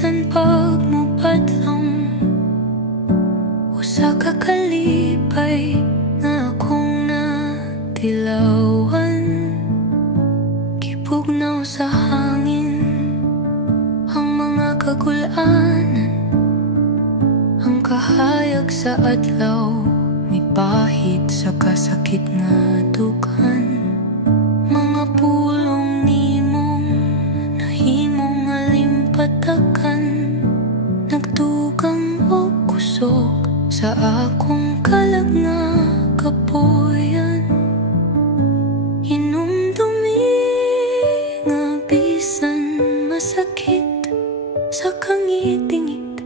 bisan pag mupadlong usa ka kalipay nga akong natilawan. Gipugnaw sa hangin ang mga kagulanan, ang kahayag sa adlaw may pahit sa kasakit nga dukan. Mga pulong nimong nahimong alimpatakan, nagtugang o kusog sa akong kalag nga kapuyan. Hinumdumi nga bisan masakit sa kangitingit,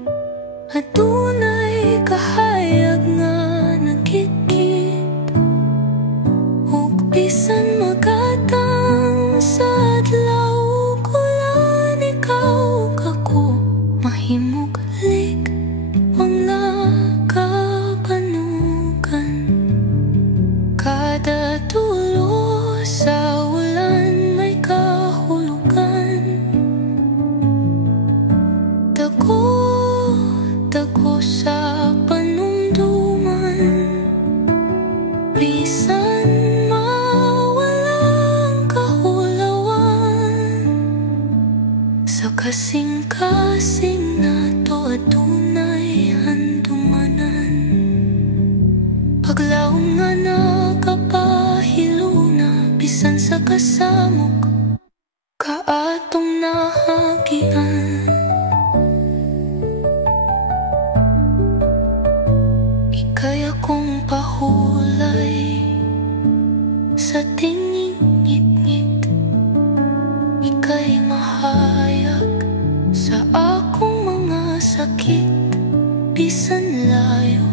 adunay kahayag nga nagkikit. Ug bisan magatang sa adlaw, kulan ikaw kako mahimog lik wala kapanugan. Kada tulo sa ulan may kahulugan, dako sa panumduman. Bisan mawalang kahulawan, sa kasing-kasing nato adunay handumanan. Paglaom nga nakapahilo na, bisan sa kasamok kaatong nahagian. Ika'y akong pahulay sa tinging ngit-ngit, ika'y mahayag sa akong mga sakit. Bisan layo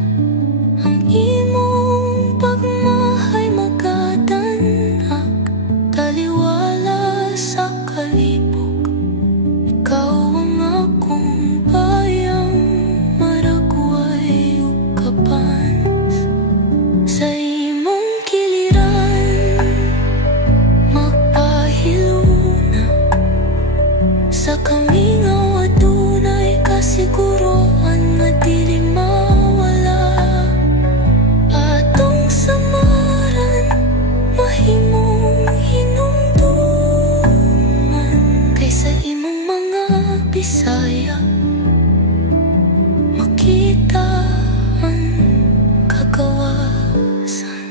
ang imong pagmahay magadanhag, taliwala sa kalibog, ikaw ang akong bayang maragway ug kapans. Sa imong kiliran magpahiluna, sa kamingaw adunay kasiguroan nga dili mawala. Atong samaran mahimong hinumduman, kaysa imong mga Bisaya makita ang kagawasan.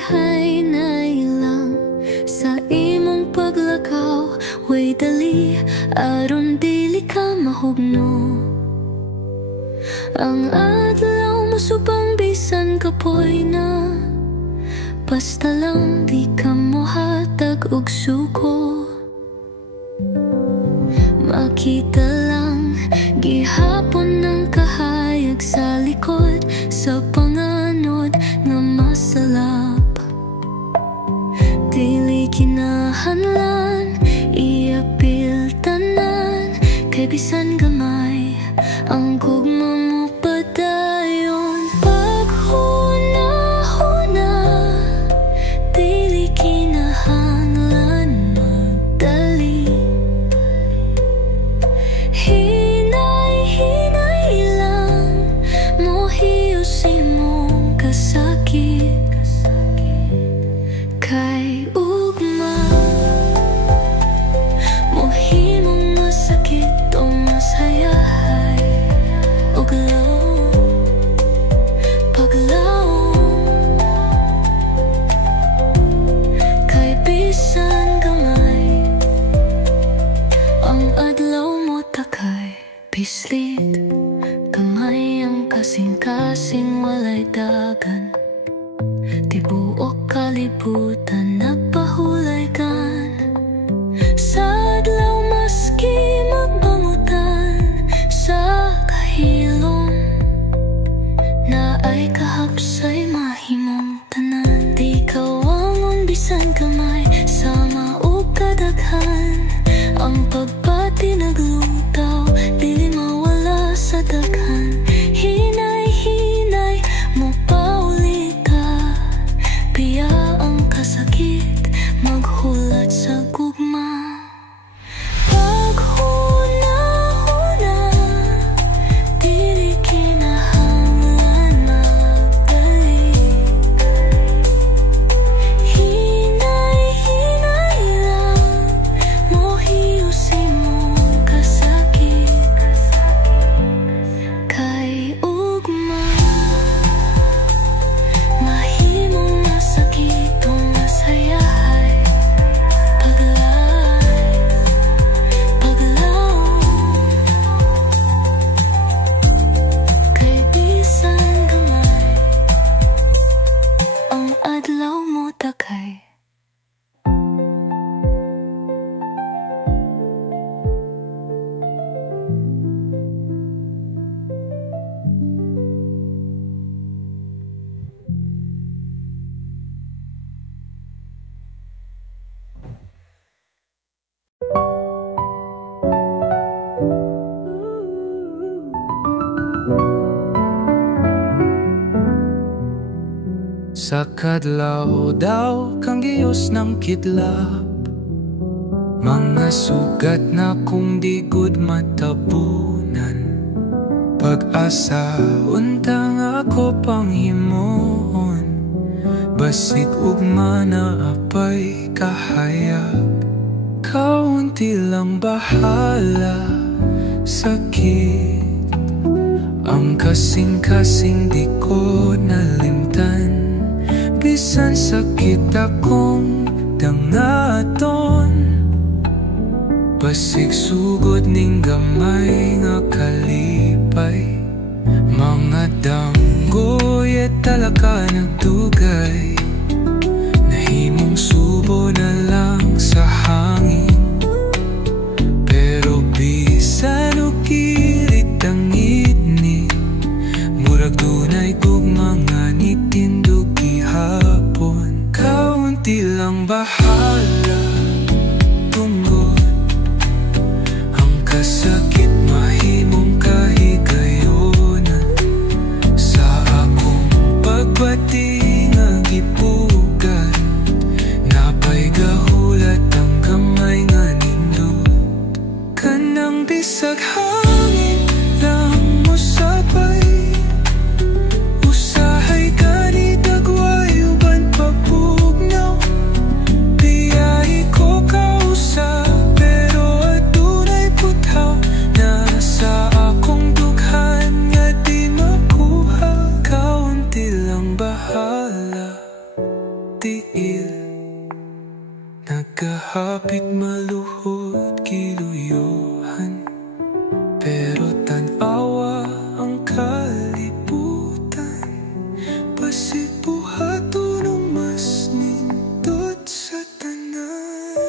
Hinay-hinay lang sa imong paglakaw, way dali aron dili ka mahugno. Ang adlaw musubang bisan kapoy na, basta lang di ka mohatag og suko. Makita lang gihapon ng kahayag sa likod sa panganod nga masalap. Dili kinahanglan iapil tanan, kay bisan gamay ang gugma mo padayon. Paghuna-huna, dili kinahanglan magdali. Hinay-hinay lang mohiyos imong kasakit, kay ugma mohimong masakit o masayahay. Og paglaom, kay bisan gamay ang adlaw mo takay pislit. Gamay ang kasing-kasing walay dagan, tibuok kalibutan nagpahulay kan. Sa adlaw maski magbangutan, sa kahilom na ay kahag daghan. Ang pagpati naglutaw, dili mawala sa daghan. Hinay-hinay mo paulita, piya ang kasakit maghulat sa gugma. Paghuna-huna, dili kinahanglan magdali. Hinay-hinay lang, mohiyusin mong kasakit. Kay ugma, mahimong masakit o masayahay. Paglaw, kay bisan gamay, ang adlaw mo takay. Sa kadlaw daw kang giyos ng kidlap, mga sugat na kung di gud matabunan. Pag-asa untang ako panghimon, basig ugma na apay kahayag. Kaunti lang bahala, sakit ang kasing-kasing di ko nalimtan. Bisan sakit akong dangaton, basig sugod ning gamay nga kalipay. Mga danggoy talaga nagdugay, nahimong subo na lang sa hangin. Pero bisan o kilit ang itnit, murag dunay gugma nga nitindog gihapon. Kaunti lang bahala, tungod ang kasakit mahimong kahigayonan. Sa akong pagbati nga gipugan, napay gahulat ang kamay nga nindot. Kanang bisag hangin lang mo sabay, usahay gani dagway uban papugnaw. Biyay ko kausa pero adunay putaw, nasa akong dughan nga di makuha. Kaunti lang bahala, tiil nagkahapit maluhod kiluyuhan. Pero tanawa ang kalibutan, basig buhaton o mas nindot sa tanan.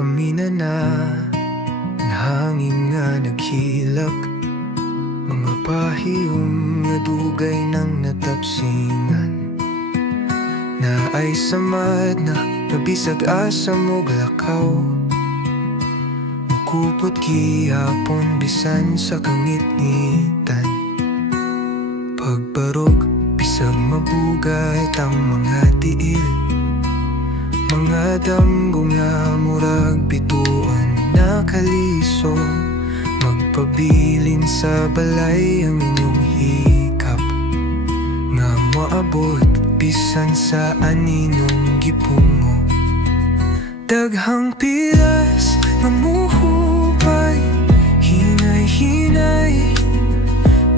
Pamina na ang hangin nga naghilak, mga pahiyom nga dugay ng natapsingan. Na ay samad na nabisag asa mo glakaw, mukupot gihapon bisan sa kangit-ngitan. Pagbarog bisag mabugat ang mga tiil, mga damgo nga murag bituan na kaliso. Magpabilin sa balay ang inyong hikap, nga moabot bisan sa aninong gipungo. Daghang pilas nga muhupay, hinay-hinay,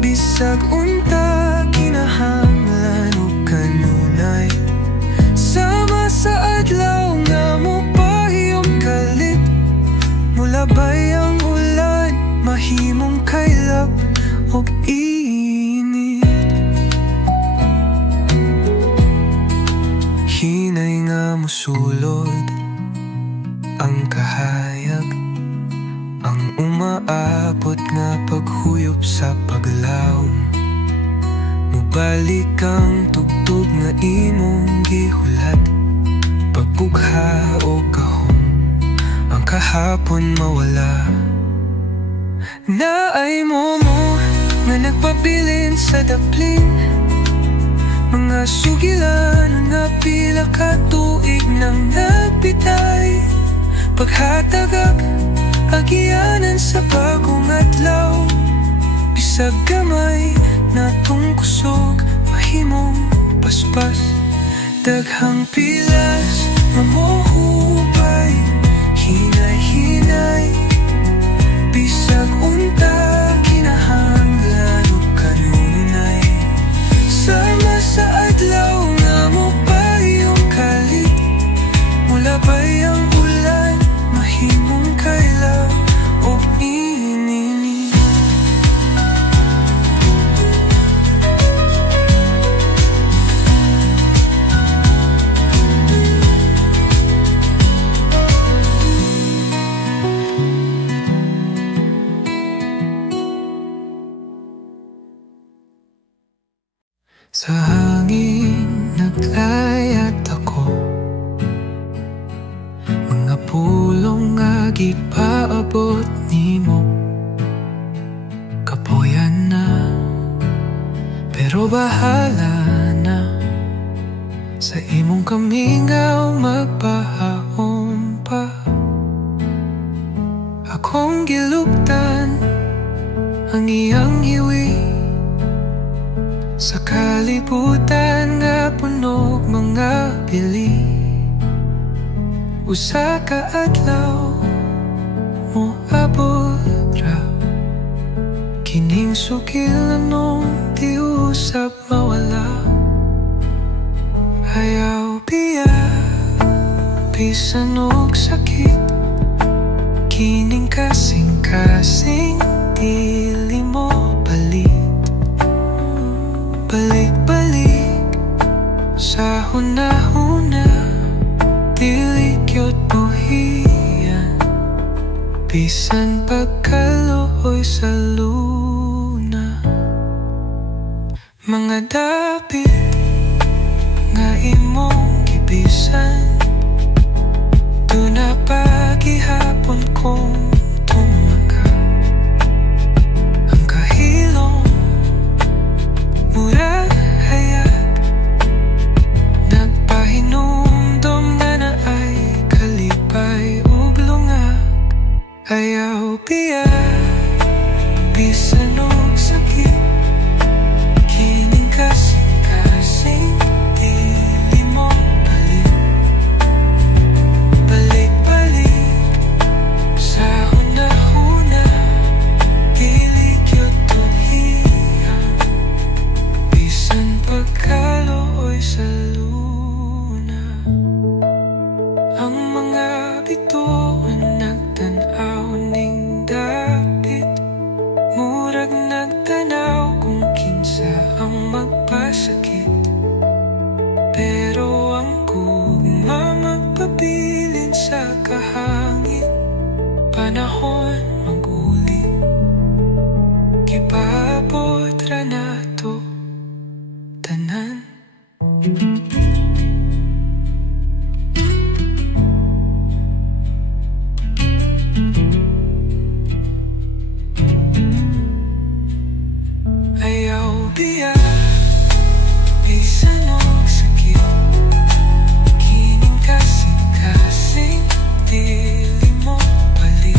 bisag unta kinahanglan o kanunay. Sama sa adlaw nga mo pahiyom kalit, mula bayang ulan mahimong kaylap og init. Hinay nga mosulod ang kahayag, ang umaabot nga paghuyop sa paglaom. Mubalik ang tugtog nga imong gihulat, pagbugha o kahon, ang kahapon mawala. Naay mo nga nagpabilin sa daplin, mga sugilan nga pila ka tuig nang nagbitay. Paghatagak agianan sa bagong adlaw, bisag gamay natong kusog mahimong paspas. Daghang pilas nga mohupay, hinay-hinay, bisag unta kinahanglan ug kanunay. Sama sa adlaw nga mopayong kalit, mula bayang ulan mahimong kaila ug inini. Sa hangin naglayat ako, mga pulong nga gipaabot nimo. Kapoyan na, pero bahala na. Sa imong kamingaw magpahaon pa. Akong giluptan ang iyang hiwi, sa kalibutan nga punog mga pili. Usa ka adlaw mo abot ra, kining sukil anong di usap mawala. Ayaw biya, bisan og sakit, kining kasing-kasing dili mo balik. Balik-balik sa huna-huna, dili gyud buhian, bisan pagkaluoy sa luna. Mga dapit nga imong gibisan, doon na paghihapon kong tumaga. Ang kahilom mura hayag, nagpahinumdom nga na ay kalipay ug lungag. Ayaw biya, bisan og sakit, kining kasing-kasing dili mo balik. Balik-balik sa huna-huna, dili gyud tudhian, bisan pagkaluoy sa luna. Ang mga bituon nagtan-aw ning dapit, murag nagtanaw kung kinsa ang magpasakit. Pero ang gugma magpabilin sa kahangin, panahon mag-uli, kipaabot ra nato tanan. Ayaw biya, bisan og sakit, kining kasing-kasing dili mo balik.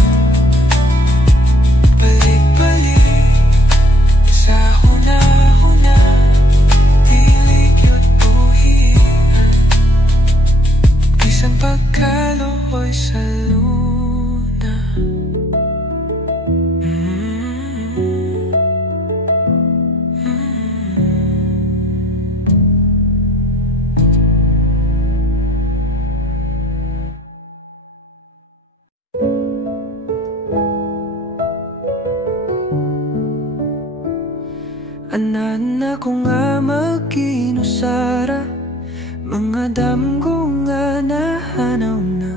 Anan ako nga magkinusara, mga damgo nga nahanaw na.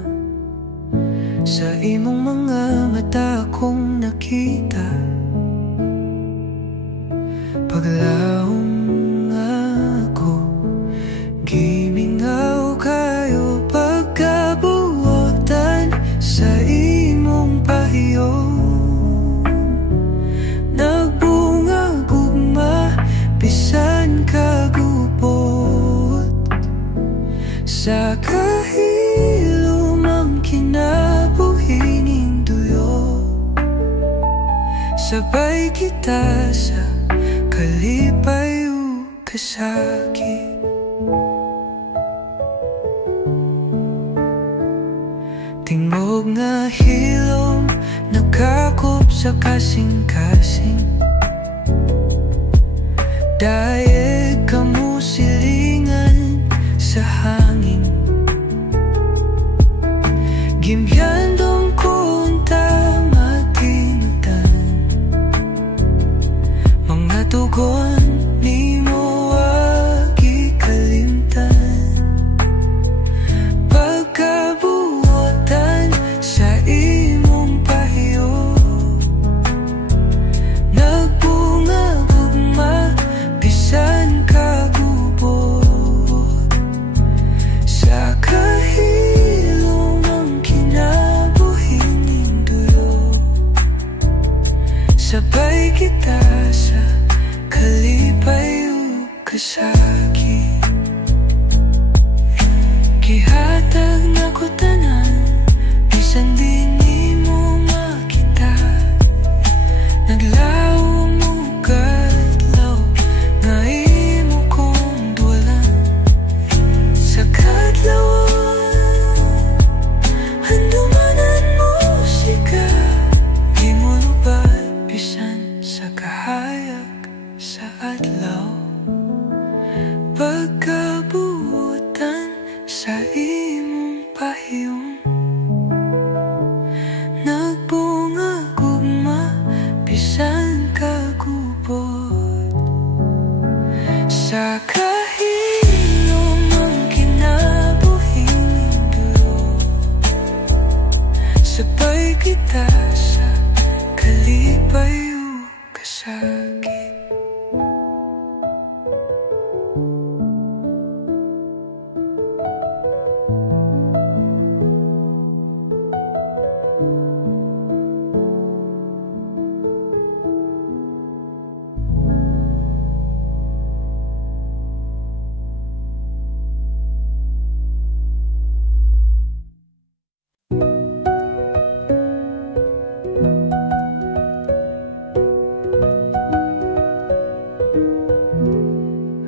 Sa imong mga mata kong nakita, paglaong nga ako, gimingaw kayo pagkabuotan sa imong pahiyon. Nagbunga gugma, bisan kagubot, sa kahilom ang kinabuhining duyo. Sabay kita sa kalipay o kasakit. Tingog nga hilom, nakakop sa kasing-kasing. Dayeg kamusilingan sa hangin. Gimyandong kunta matinutan, mga tugon ni mo wagi kalimtan. Pagkabuotan sa imong pahiyo, nagbunga gugma, bisan kagubot, sa kahilom ang kinabuhining duyo. Sabay kita sa kalipay o kasakit. Gihatag na ko tanan, bisan di nimo makita. Naglaom mo kadlaw, nga imo kong duwalan. Sa kadlawan, handumanan mo sika. Di mo lubad, bisan sa kahayag sa adlaw. Pagkabuotan sa imong pahiyon, nagbunga gugma, bisan kagubot, sa kahilom ang kinabuhining duyo. Sabay kita sa kalipay o kasakit.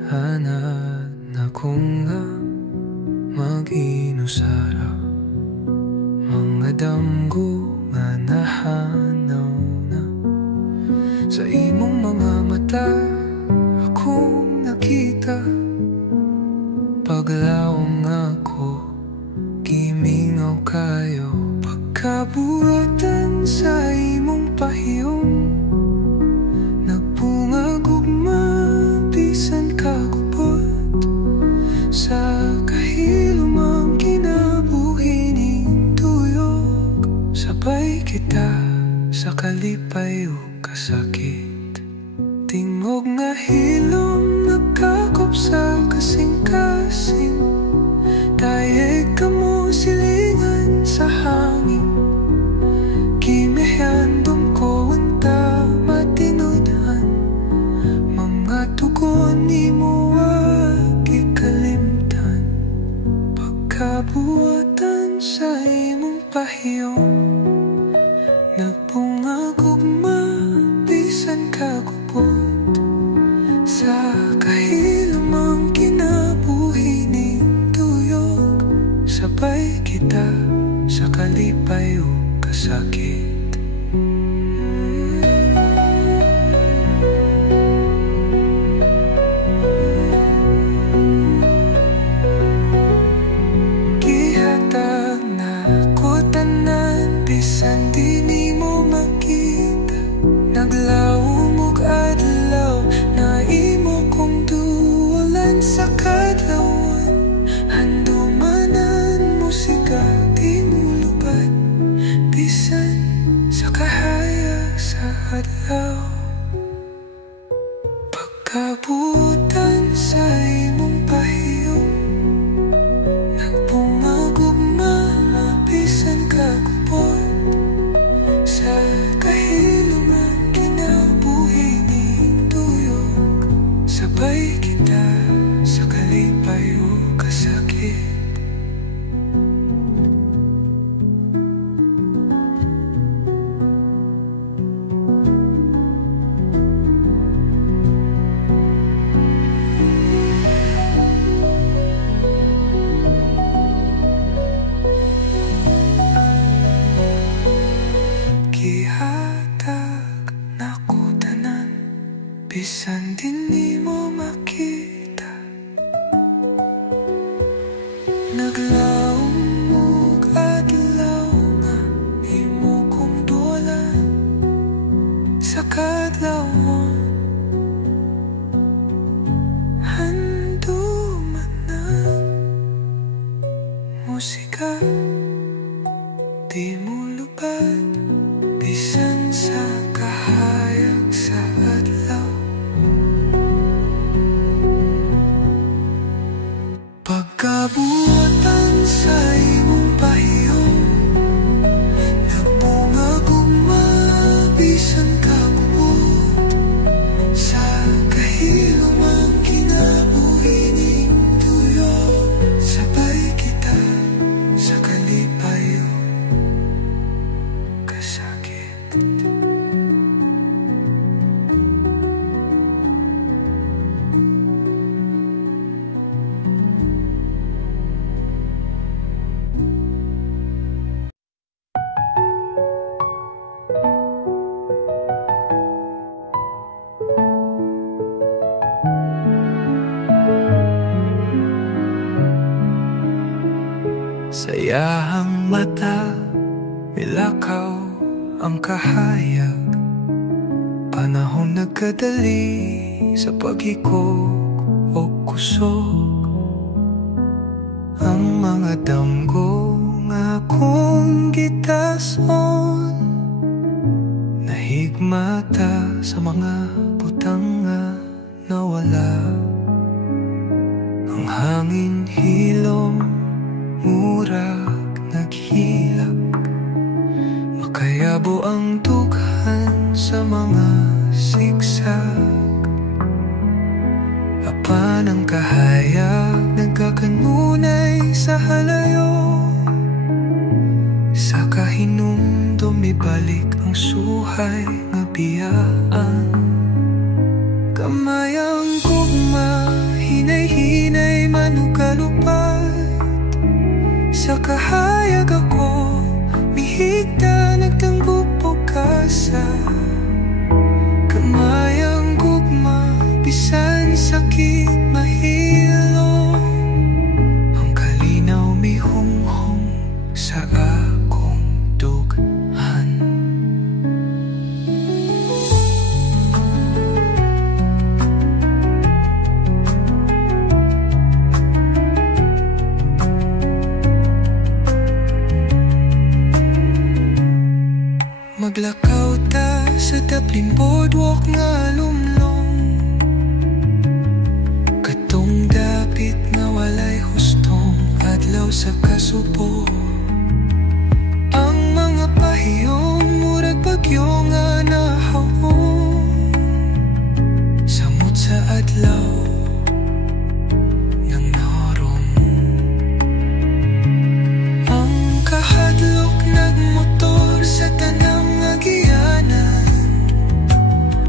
Hanan ako nga mag-inusara, mga damgo nga nahanaw na. Sa imong mga mata akong nakita, paglaong ako, gimingaw kayo. Pagkabuotan sa imong pahiyon, nagbunga gugma, bisan kagubot, sa kahilom ang kinabuhining tuyok. Sabay kita sa kalipay o kasakit. Tingog nga hilom, nagkakop sa kasing-kasing. Dayeg kamusilingan sa hangin. Gimihandom ko unta matinudhan, mga tugon ni mo wagi kalimtan. Pagkabuotan sa imong pahiyon, nagbunga gugma, bisan kagubot, sa kahilom ang kinabuhining tuyok. Sabay kita sa kalipay o kasakit. Gihatag na ko tanan, bisan di nimo makita. Naglaom og adlaw, na adlaw. Pagkabutan sa imong pahiyong nagpumagugma, bisan kagupon sa kahilungan, kinabuhi ning tuyok. Sabay kita sa kalipay o kasakit. Gihatag nako tanan, bisan din nimo makita. Naglaom og adlaw nga imo kong dulan sa kadlawon. Handuman na musika, di mo lupad, bisan sa kahayag sa adlaw. Pagkabutan sa imong pahiyong nagbungagugma, bisan kagubot sa kahilumang, kinabuhi ning tuyok. Sabay kita sa kalipay o kasakit. Sayahang mata, milakaw ang kahayag. Panahon nagkadali sa paghikog o kusog. Ang mga damgo nga akong gitason, nahigmata sa mga butang nga nawala. Ang hangin hilom, murag naghilak, makayabo ang dughan sa mga sigsag. Apan ang kahayag nagkakanunay sa halayo, sa kahinumdum ibalik ang suhay nga biyaan. Kamay ang gugma, hinay-hinay manukalupad, sa kahayag ako mihigda nagtanggup o kasa. Kamay ang gugma, bisan sakit mahilo, ang kalinaw mihunghong sa akong dughan. Maglakaw ta sa Dublin Boardwalk nga lumlong, katong dapit nga walay hustong adlaw sa kasubo. Ang mga pahiyong murag bagyo nga nahawong, samot sa adlaw ng narong. Ang kahadlok nagmotor sa tanang agianan,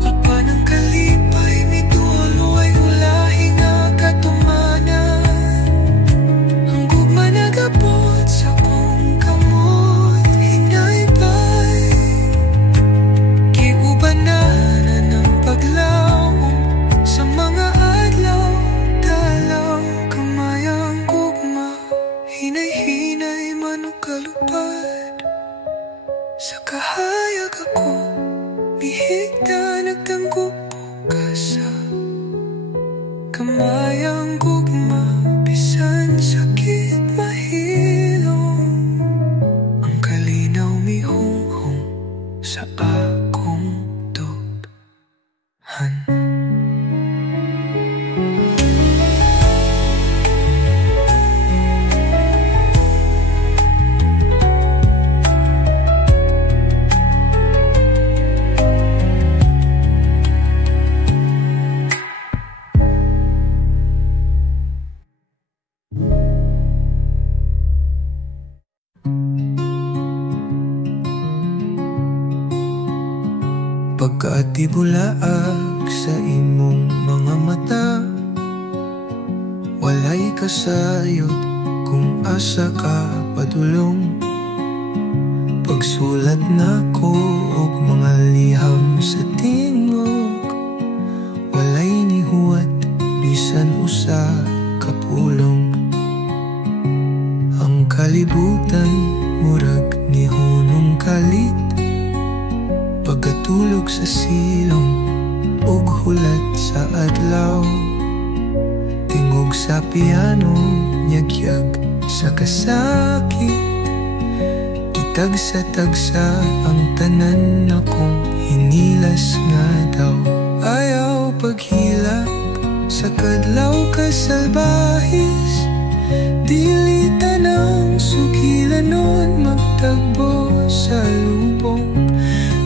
apan ang kalipay mitulo ay ulahi nga katumanan. Ang gugma nagabot sa kong kamot, hinaybay giubananan ng paglaom sa mga adlaw dalaw. Kamay ang gugma, hinay-hinay manukalupad, sa kahayag ako mihigda nagtanggup o kasa. Kamay ang gugma, bisan sakit mahilom, ang kalinaw mihunghong sa akong Pagkat ibulaag sa imong mga mata, walay kasayod kung asa ka padulong. Pagsulat nako og mga liham sa tingog, walay nihuwat bisan usa ka pulong. Ang kalibutan murag nihunong kalit, pagkatulog sa silong ug hulat sa adlaw. Tingog sa piano, nyagyag sa kasakit, kitag sa tagsa ang tanan akong hinilas nga daw. Ayaw paghilak sa kadlaw kasalbahis, dili tanang sugilanon magtagbo sa lubong.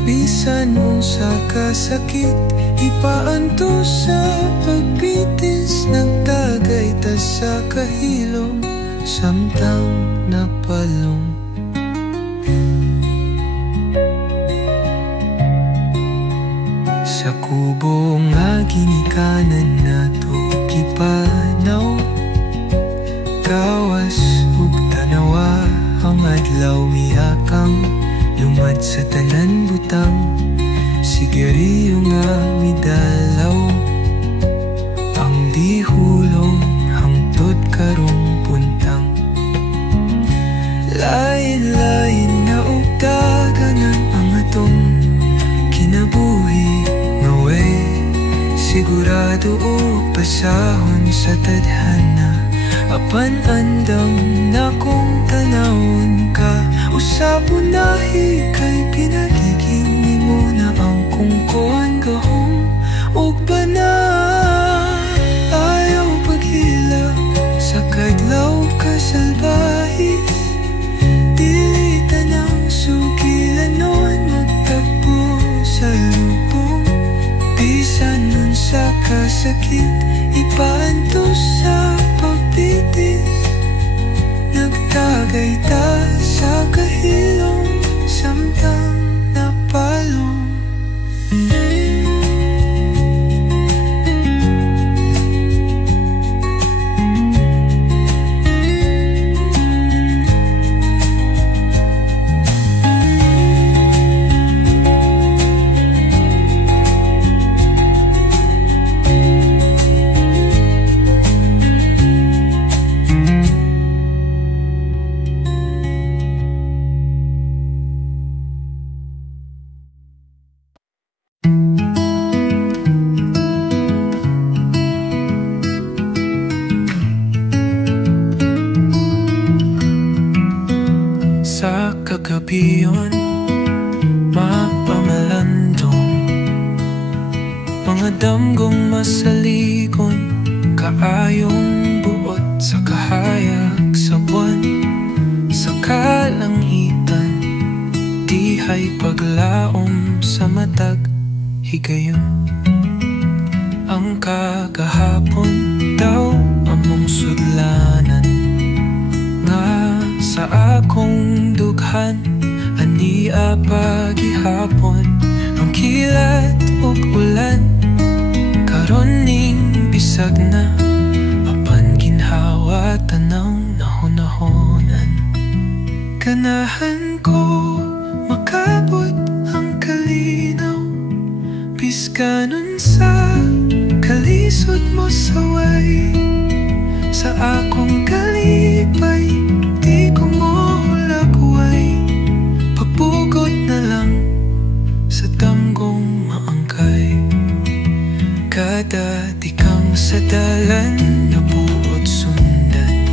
Bisan unsa kasakit, ipaanto sa pagbitis, nagtagay ta sa kahilom, samtang napalong. Sa kubo nga ginikanan nato gipanaw, gawas ug tanawa ang adlaw mihakang lumad sa tanan butang. Sigariyo nga midalaw, ang dihulong hangtod karong puntang. Lain-lain na og daganan ang atong kinabuhi nga way, sigurado og pasahon sa tadhana. Apan andam na kung tanawon ka, usapon nahi kay pinagiging nimo na ang kungkuhan gahom ug banal. Ayaw paghilak sa kadlaw kasalbahis, dili tanang sugilanon magtagpo sa lubong. Bisan nun sa kasakit, ipaanto sa pagtitis, nagtagay ta sa kahilom, samtang napalong. Sa kagabiyon, mapamalandong, mga damgong masalikon, kaayong buot sa kahayag sa buwan, sa kalangitan, dihay paglaom sa matag higayon. Ang kagahapon daw among sudlanan, nga sa akong dughan ania pagihapon. Ang kilat ug ulan karon ning bisag na, apan ginhawa tanaw nahon-nahonan. Ganahan ko makabot ang kalinaw, biskanon sa kalisod mo saway. Sa akong kalipay, di ko mo hulagway, pagpugot na lang sa damgong maangkay. Kada tikang sa dalan, nabuot sundan,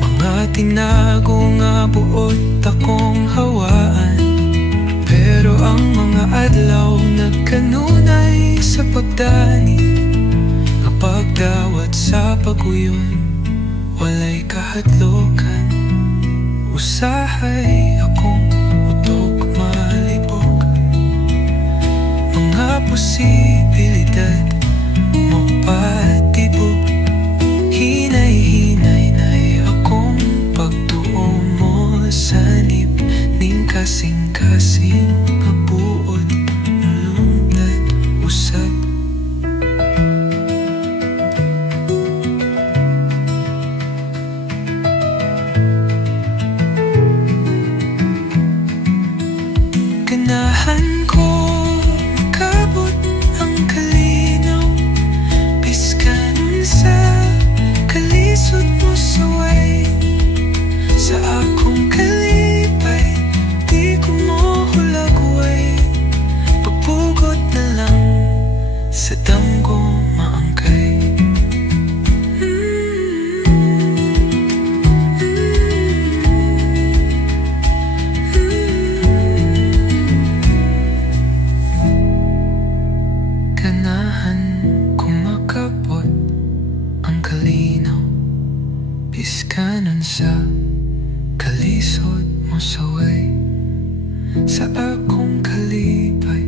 mga tinago nga buot akong hawaan. Pero ang mga adlaw nagkanunay sa pagdani, nga pagdawat sa paguyon, walay kahadlokan. Usahay akong utok malibog, mga posibilidad mapatibog. Hinay-hinay na'y akong pagtuo mo sanib, ning kasing-kasing kabuot ganahan ko makabot ang kalinaw, piskanon sa kalisod mo saway. Sa akong kalipay, di ko mo hulagway, pagpugot na lang sa damgo maangkay. Ganahan kung makabot ang kalinaw, piskanon sa kalisod mo saway. Sa akong kalipay,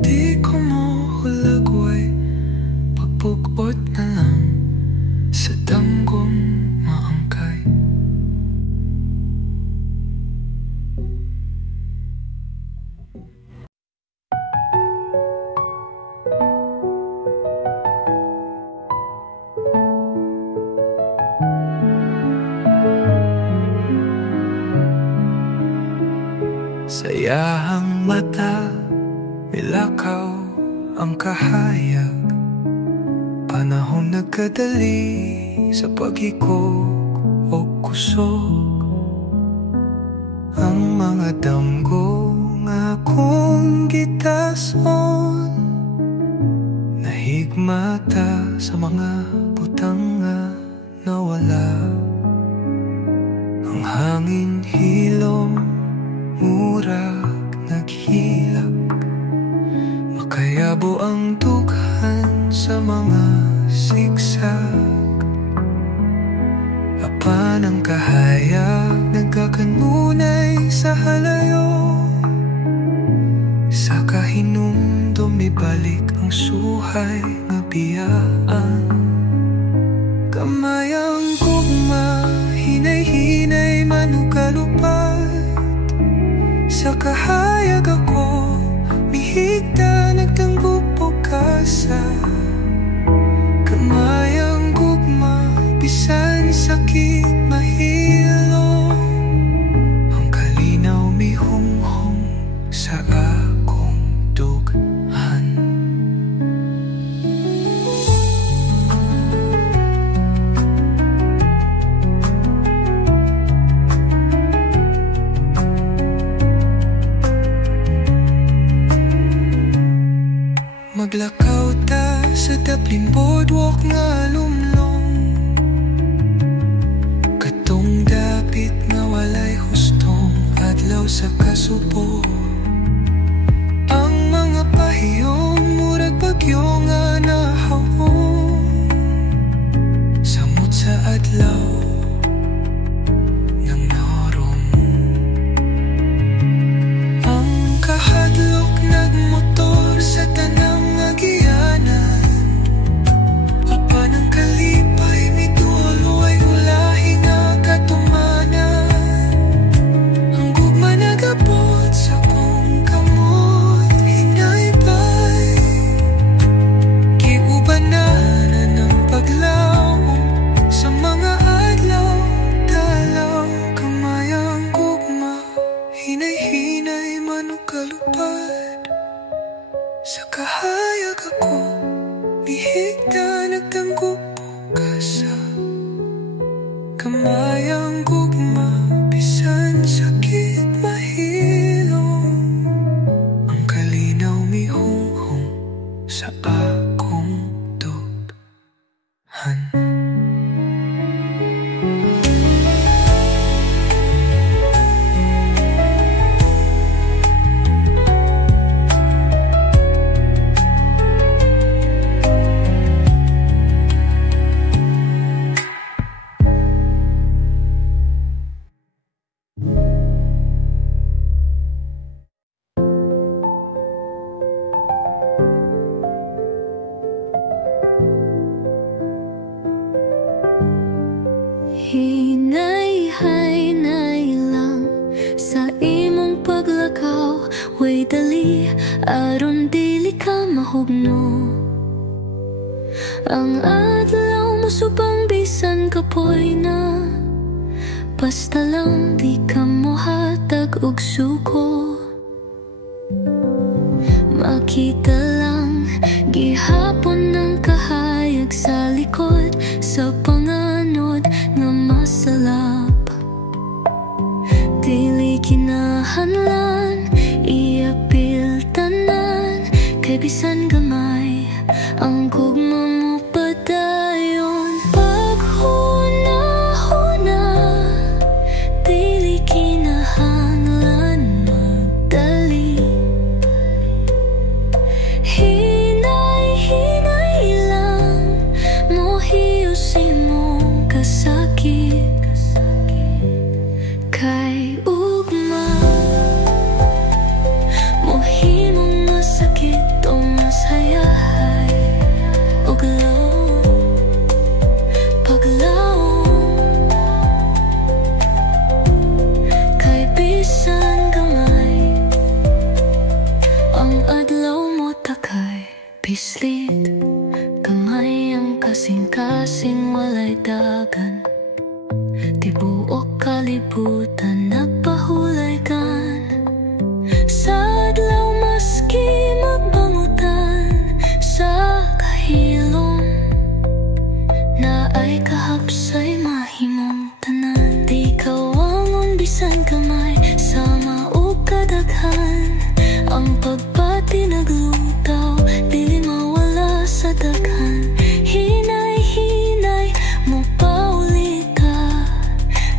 di ko mo hulagway, pagpugot na lang sa danggong maangkay. Sayahang mata, milakaw ang kahayag, panahon nagkadali sa pag-ikog o kusog. Ang mga damgo nga akong gitason, nahigmata sa mga butang nga nawala. Ang hangin hilom, murag naghilak, makayabo ang dughan sa mga sigsag. Apan ang kahayag nagkakanunay sa halayo, sa kahinumdom ibalik ang suhay nga biyaan. Kamay ang gugma, hinay-hinay manukalupad, sa kahayag ako mihigda nagtanggop pagkasa. Kamay ang gugma, bisan sakit mahilo, ang kalinaw mihunghong sa akong dughan. Maglakaw ta sa Dublin Boardwalk nga lumlong, katong dapit nga walay hustong adlaw sa kasubo. Ang mga pahiyong murag bagyo nga nahawong, samot sa adlaw ng narong. Ang kahadlok nagmotor sa tanang agianan, apan ang kalipay mituluay ulahi nga katumanan. Ang gugma nagabot sa kong kamot, hinaybay giubananan ng paglaw sa mga adlaw dalaw. Kamay ang gugma, hinay-hinay manukalupad, sa kahayag ako mihigda nagtanggop pagkasa. Kamay ang gugma, bisan sakit mahilom, ang kalinaw mihunghong sa akong dughan. Hinay-hinay lang sa imong paglakaw, way dali aron dili ka mahugno. Ang adlaw musubang bisan kapoy na, basta lang di ka mohatag og suko. makita lang gihapon ng kahayag sa likod sa panganod nga masalap. Dili kinahanglan iapil tanan, kay bisan gamay ang gugma mo padayon. Paghuna-huna, dili kinahanglan magdali. Hinay-hinay lang mohiyos imong kasakit. Kay ugma mohimong masakit o masayahay, ug paglawom kay bisan gamay ang adlaw mo takay pislit. Gamay ang kasing-kasing walay dagan, tibuok kalibutan nagpahulay kan. Sa adlaw maski magbangutan sa kahilom, na ay kahapsay mahimong tanan. Di kawangon bisan kamay sama o kadaghan, ang pagpati naglutaw dili mawala sa daghan. Hinay-hinay mo paulita,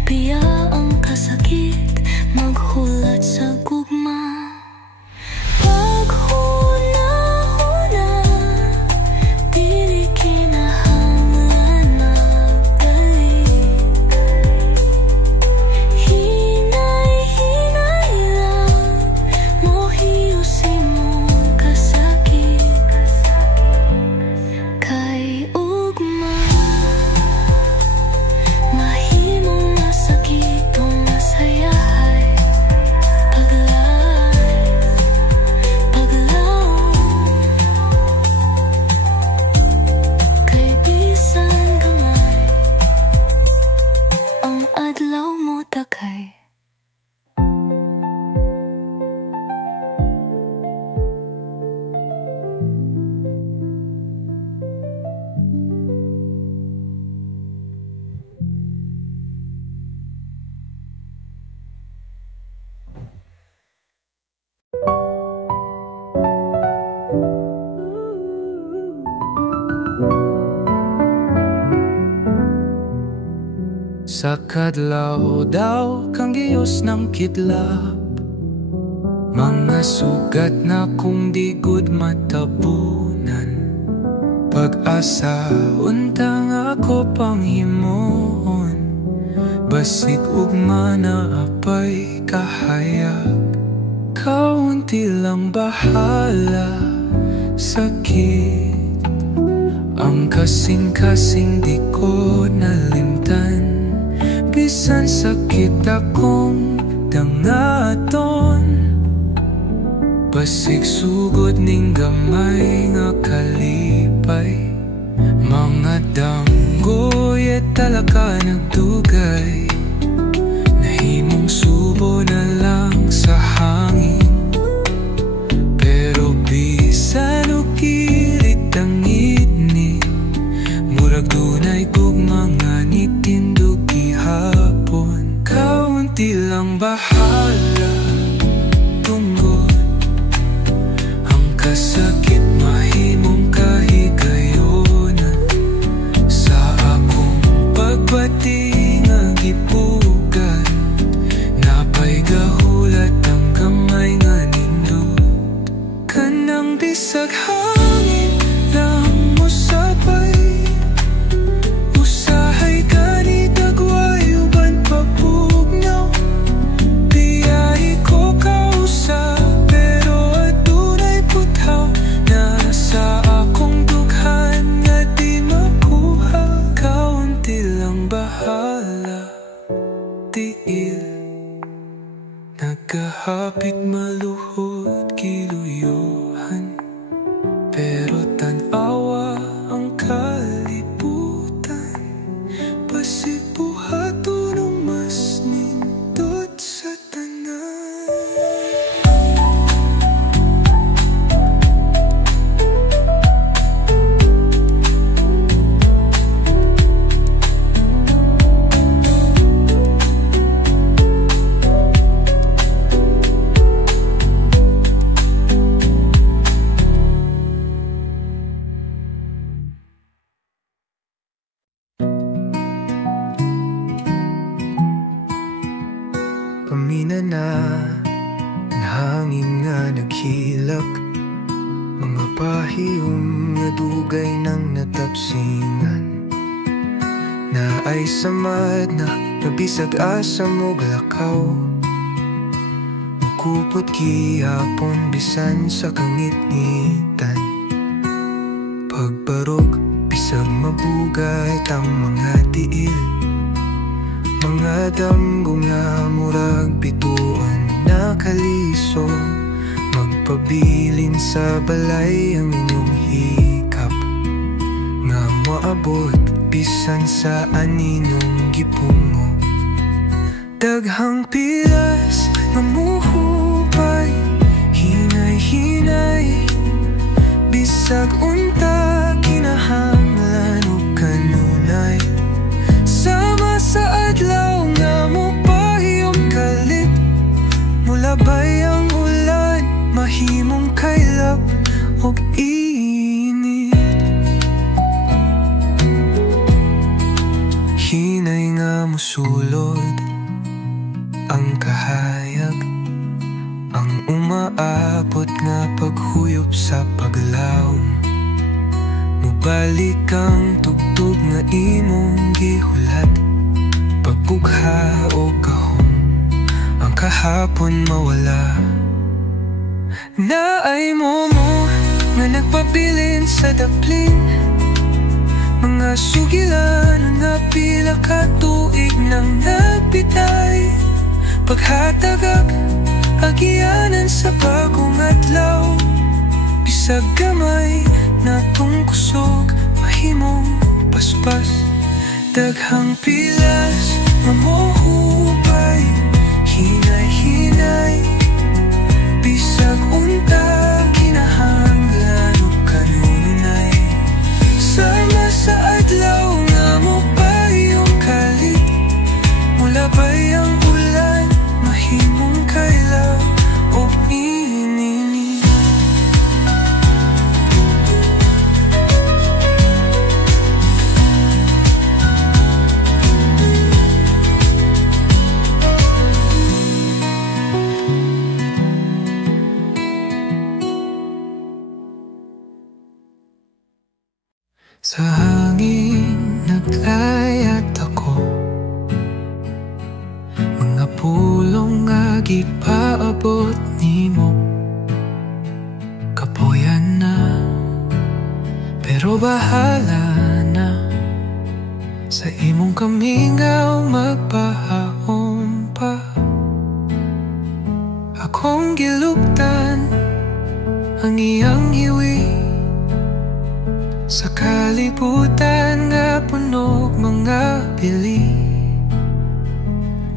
biya ang kasakit maghulat sa gugma. Paghuna-huna, dili kinahanglan magdali. Hinay-hinay lang mohiyos imong kasakit. Kay ugma mahimong masakit o masayahay, paglawom kay bisan gamay ang adlaw mo takay. Sa kadlaw daw kang giyos ng kidlap, mga sugat na kung di gud matabunan. Pag-asa untang ako panghimuon, basig ugma na apay kahayag. Kaunti lang bahala, sakit ang kasing-kasing di ko nalimtan. Bisan sakit akong dangaton, basig sugod ning gamay nga kalipay. Mga danggoy talaka nagdugay, nahimong subo na lang sa hangin. Pero bisan o kilit ang init, murag dunay gugma nga nitindog gihapon. Kaunti lang bahala, tungod ang kasakit mahimong kahigayonan. Sa akong pagbati nga gipugan, napay gahulat ang kamay. pahiyom nga dugay ng natapsingan, na ay samad na nabisag asa mo glakaw. Mukupot gihapon bisan sa kangit-ngitan, pagbarog bisag mabugay tang mga tiil. Mga damgo nga murag bituan na kaliso, magpabilin sa balay ang inyong hikap, nga moabot bisan sa aninong gipungo. Daghang pilas nga muhupay, hinay-hinay, bisag unta kinahanglan ug kanunay. Sama sa adlaw nga mopahiyom kalit, mulabay ang ulan, mahimong kaylap og init. Hinay nga musulod ang kahayag, ang umaabot nga paghuyop sa paglaom. Mubalik ang tugtog nga imong gihulat, pagbugha o kahom, ang kahapon mawala. Naay mo nga nagpabilin sa daplin, mga sugilan nga pila ka tuig nang nagpitay. Paghatagak agianan sa bagong adlaw, bisag gamay na tungkusog, mahimong paspas. Daghang pilas nga mohupay, hinay-hinay, bisag unta kinahanglan ug kanunay. Sama sa adlaw nga mopahiyom kalit, mulabay ang ulan, mahimong kaylap og inini. Sa hangin naglayat ako, mga pulong nga gipaabot nimo. Kapoyan na, pero bahala na, sa imong kamingaw magpahaom pa. Akong gilugtan ang iyang hiwi, sa kalibutan nga punog mga bili.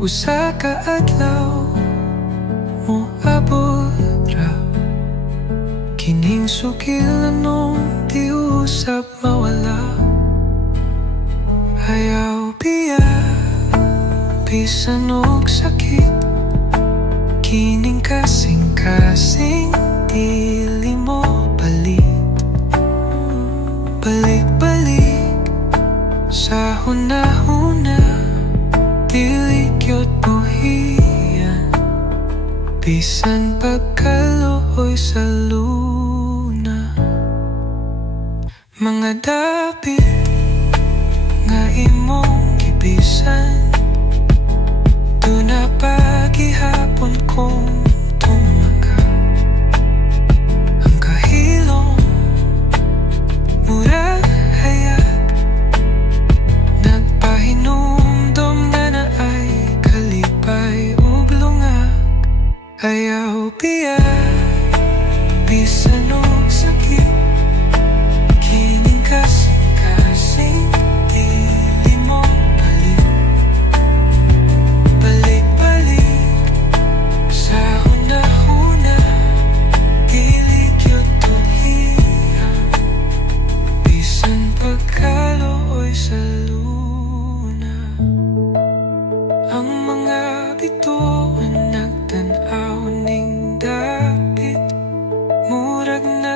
Usa ka adlaw mo abot ra, kining sukil anong di usap mawala. Ayaw biya, bisan og sakit, kining kasing-kasing dili mo balik. Balik-balik sa huna-huna, dili gyud buhian, bisan pagkaluoy sa luna. Mga dapit nga imong gibisan, doon na pagihapon kong tumamaga. Ang kahilom mura hayag, nagpahinumdom nga na ay kalipay ug lungag. Ayaw biya, bisan og sakit, kining kasing-kasing dili mo balik. Balik-balik sa huna-huna, dili gyud tuhian, bisan pagkaluoy sa luna. Ang mga bituon nagtan-aw ning dapit, murag na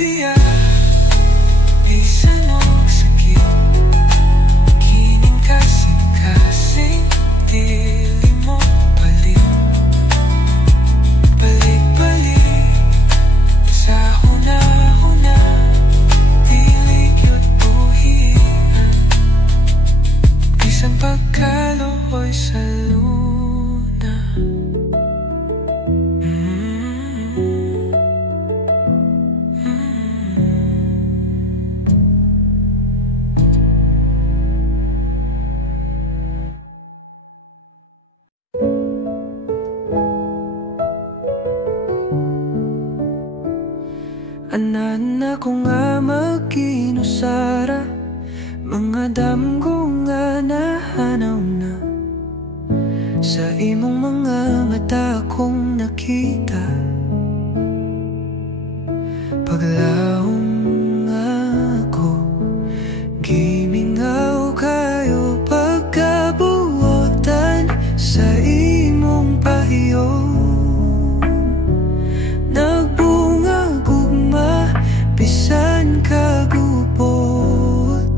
biya, bisan og sakit, kining kasing-kasing dili mo balik. Balik-balik sa huna-huna, dili gyud buhian, bisan pagkaluoy sa luna. Anan ako nga magkinusara, mga damgo nga nahanaw na, sa imong mga mata kong nakita. Paglaong nga ako, gimingaw kayo, pagkabuotan sa imong pahiyo. Bisan kagubot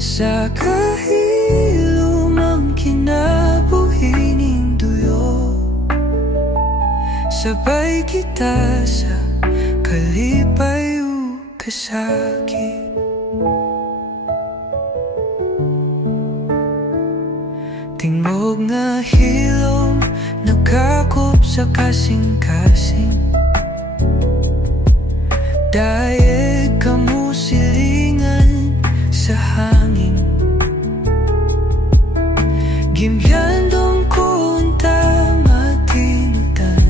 sa kahilo mang kinabuhining duyo, sabay kita sa kalipay o kasakit. Tingog nga hilom nagkakop sa kasing-kasing, dayeg kamo silingan sa hangin. Gimyandong ko unta matinutan,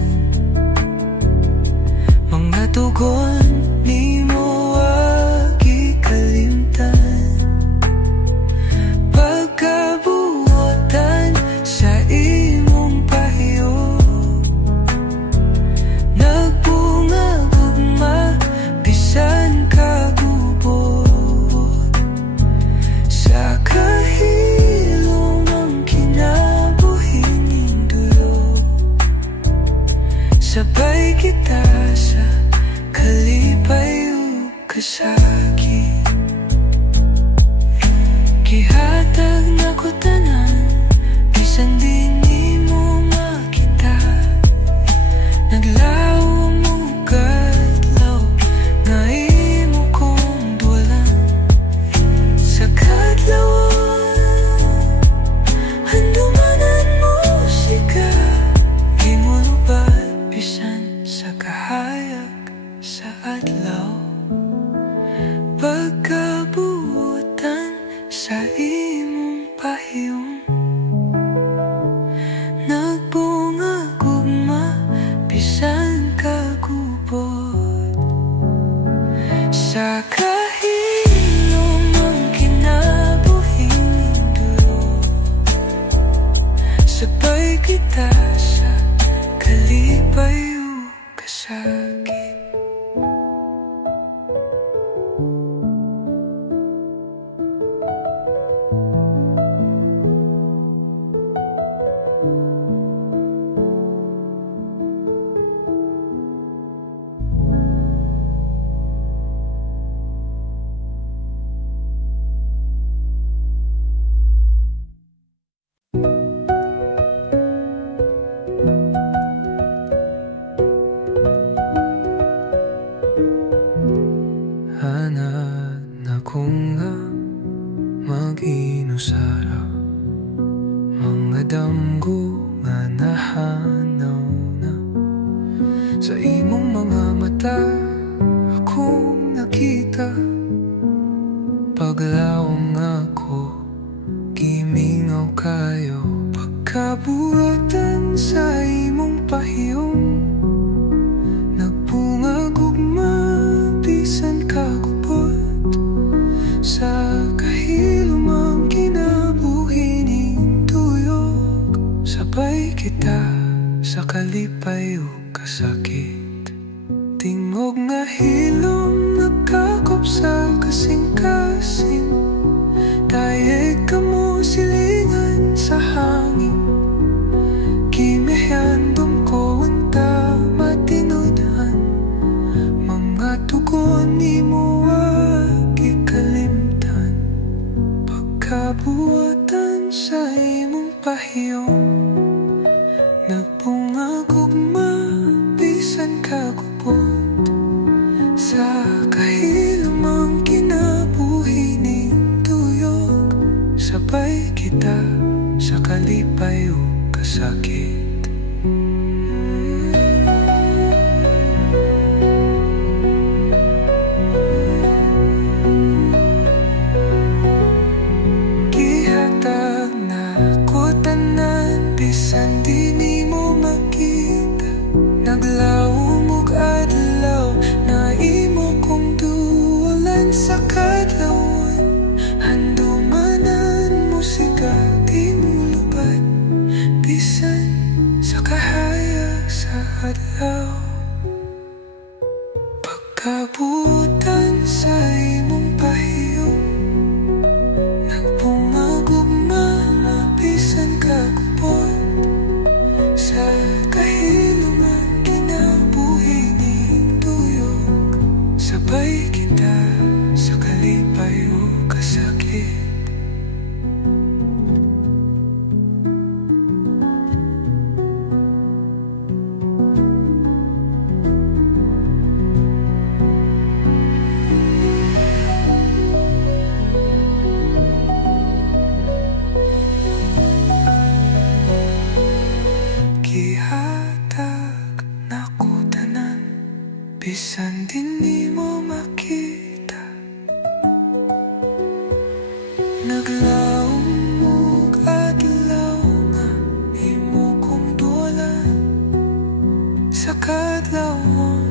mga tugon ni mo wagi kalimtan. Pagkabuotan sa imong pahiyo, nagbunga gugma bisan kagubot sa kahilo mang kinabuhining duyo, sabay kita sa kalipay o kasakit. Gihatag na ko tanan, bisan di nimo makita. Naglaw mo kadlaw nga imo kong duwalan, sa kadlawan handumanan musika, imo lubad bisan sa kahayag sa adlaw. Pagkabuotan sa imong pahiyong, nagbunga gugma bisan kagubot sa kahilo mang kinabuhining duyo, sabay kita sa kalipay o kasakit. Hanan ako nga mag-inusara, mga damgo nga nahanaw na, sa imong mga mata akong nakita. Paglawang ako, gimingaw kayo, pagkabuotan sa imong pahiyong, nagbunga gugma bisan kagubot sa kahilo mang kinabuhining tuyok, sabay kita sa kalipay o kasakit. Tingog nga hilom nagkakop sa kasing-kasing, dayeg kamo silingan sa hangin. Gimehyandom ko unta matinudan, mga tugon kagubot sa kahilomang kinabuhi ning tuyok. Sabay kita sa kalipay o kasakit. Gihatag na ko tanan bisan di nimo makita. Naglaumog adlaw na imo kong duwalan sa kadlawon. Handumanan musika di mo lubad bisan sa kahayag sa adlaw. Pagkabutan sa imong pahiyong nagpumagugma bisan kagubot sa kahilomang kinabuhi ning tuyok. Sabay kita sa kalipay o kasakit. Gihatag na ko tanan bisan din nimo makita. Naglaumog adlaw nga imo kong duwalan sa kadlawon.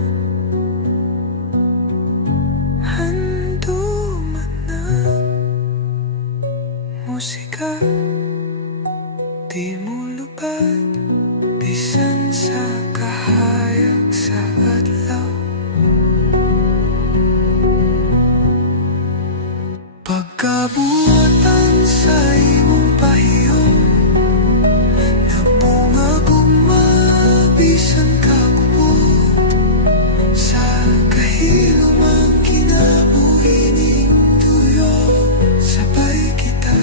Handumanan musika di mo lubad bisan sa kahayag sa adlaw. Pagkabuatan sa imong pahiyong nagpumagugma bisan kagubot sa kahilomang kinabuhi ning tuyok. Sabay kita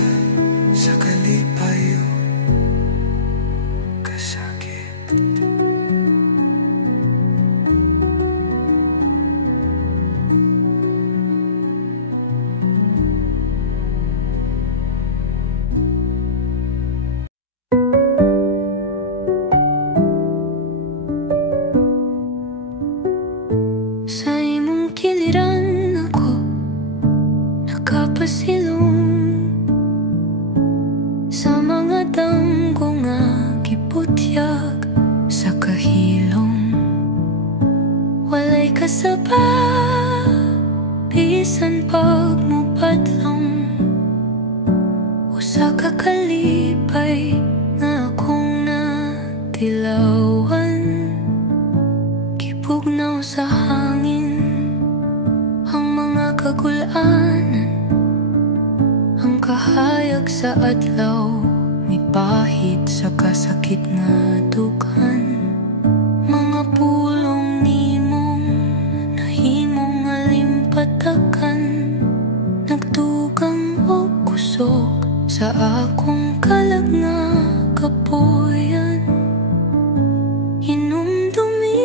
sa kalipay o kasakit. Sa imong kiliran ako nakapasilong, sa mga damgo nga giputyag sa kahilom. Walay kasaba bisan pag mupadlong, usa ka kalipay nga akong natilawan. Gipugnaw sa hangin ang mga kagulanan, ang kahayag sa adlaw mipahid sa kasakit nga dughan. Mga pulong nimong nahimong alimpatakan, nagdugang o kusog sa akong kalag nga kapuyan. Hinumdumi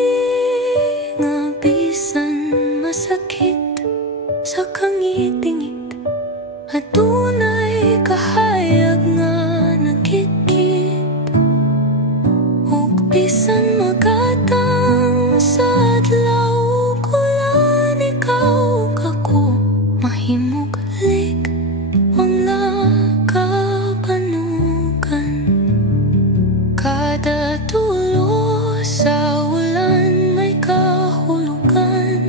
nga bisan masakit sa kangitingit, adunay kahayag nga nagkit-kit. Ug bisan magatang sa adlaw kulan ikaw kako mahimuglik wala kabanugan. Kada tulo sa ulan may kahulugan.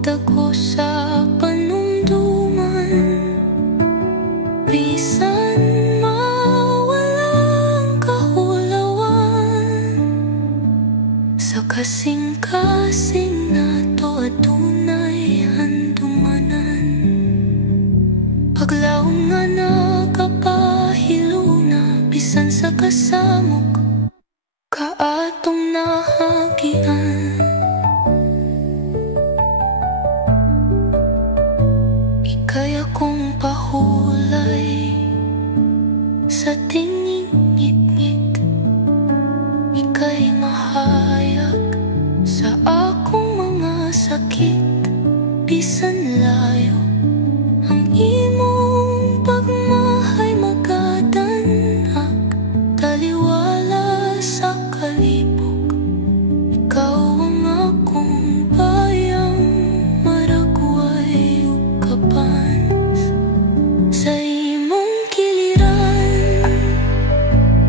Dago sa panumduman, bisan mawalang kahulawan. Sa kasing-kasing nato adunay handumanan, paglaom nga nakapahiluna bisan sa kasamok kaatong nahagian. Kaya kong pahulay sa tingin ngit-ngit, kay mahayag sa akong mga sakit. Bisan layo ang imong pagmahay magadanhag, taliwala sa kalibog. Ikaw ang akong bayang maragway ug kapans. Sa imong kiliran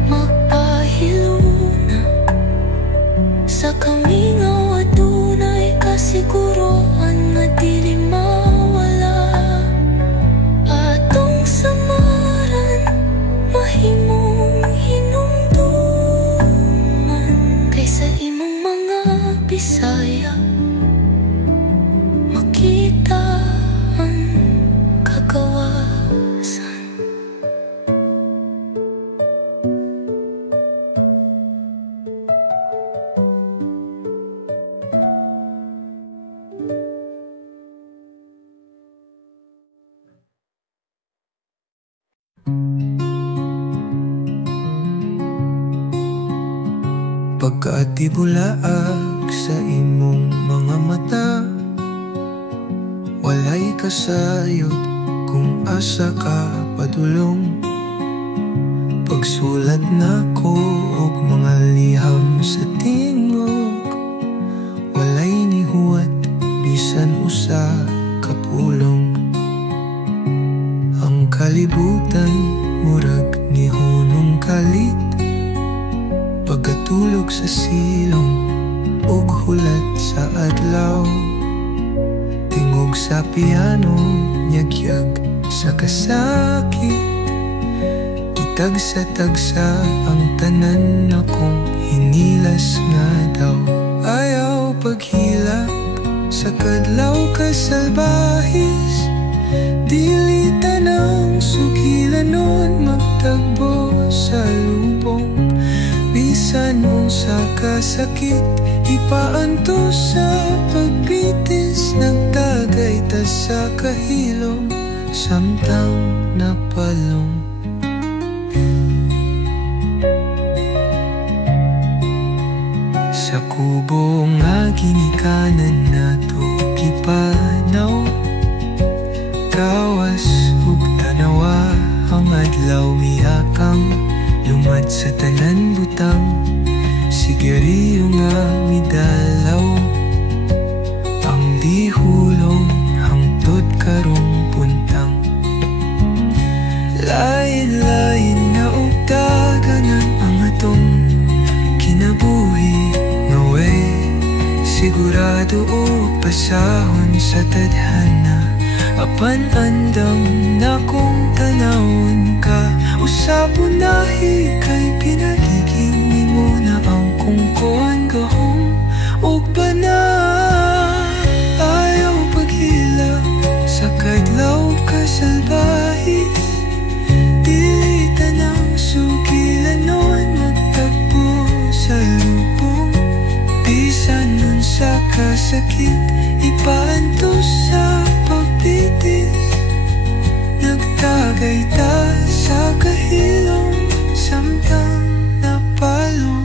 magpahiluna, sa kami nga adunay kasiguroan nga dili mawala. Atong samaran mahimong hinumduman, kaysa imong mga Bisaya makita ang kagawasan. Pagkaatibulaag sa imong mga mata, walay kasayod kung asa ka padulong. Pagsulat nako og mga liham sa tingog, walay nihuwat bisan usa ka pulong. Ang kalibutan murag nihunong kalit, pagkatulog sa silong ug hulat sa adlaw. Tingog sa piano, nyagyag sa kasakit, kitag sa tagsa ang tanan akong hinilas nga daw. Ayaw paghilak sa kadlaw kasalbahis, dili tanang sugilanon magtagbo sa lubong. Bisan unsa ka sakit, ipaanto sa pagbitis, nagtagay ta sa kahilom, samtang napalong. Sa kubo nga ginikanan nato gipanaw, gawas ug tanawa ang adlaw mihakang lumad sa tanan butang. Sigariyo nga midalaw, ang dihulong hangtod karong puntang. Lain-lain na og daganan ang atong kinabuhi, ngawe sigurado og pasahon sa tadhana. Apan andam na kung tanawon ka, usapon nahi kay pinagiging nimo na ang kungkuhan gahom ug bana. Ayaw paghilak sa kadlaw kasalbahis, dili tanang sugilanon magtagpo sa lubong. Bisan unsa ka sakit, ipaanto sa pagtitis, nagtagay ta sa kahilom, samtang napalong.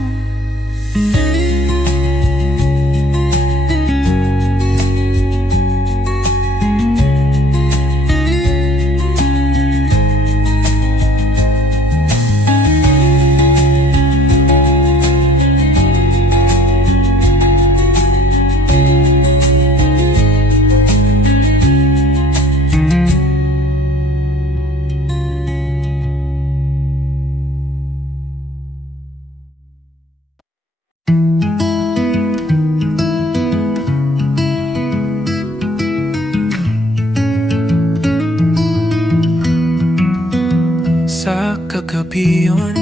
Kagabiyon,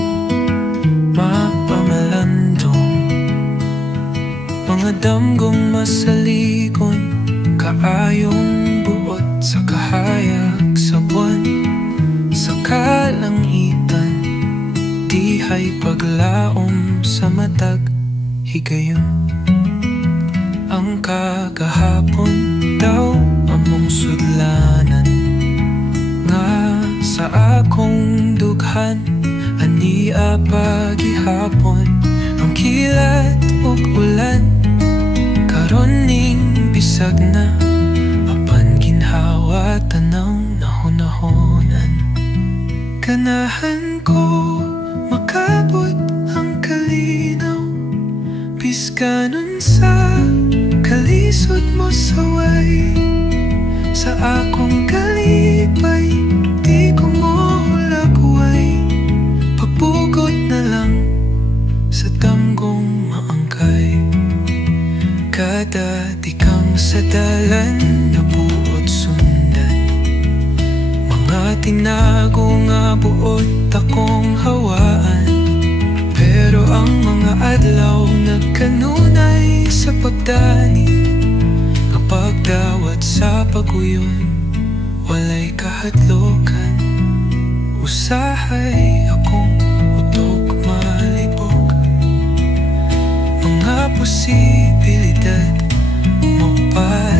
mapamalandong mga damgong masalikon, kaayong buot sa kahayag sa buwan, sa kalangitan, dihay paglaom sa matag higayon. Ang kagahapon daw among sudlanan, nga sa akong dughan ania pagihapon ang kilat ug ulan, karon ning bisag na, apan ginhawa tanaw nahon-nahonan. Ganahan ko makabot ang kalinaw, biskanon sa kalisod mo saway. Sa akong kalipay, di ko mo hulagway, pagbugot na lang sa damgong maangkay. Kada di kang sa dalan, nabuot sundan, mga tinago nga buot akong hawaan. Pero ang mga adlaw nagkanunay sa pagdani, pagdawat sa paguyon, walay kahadlokan. Usahay akong utok malibog, mga posibilidad mapalibog.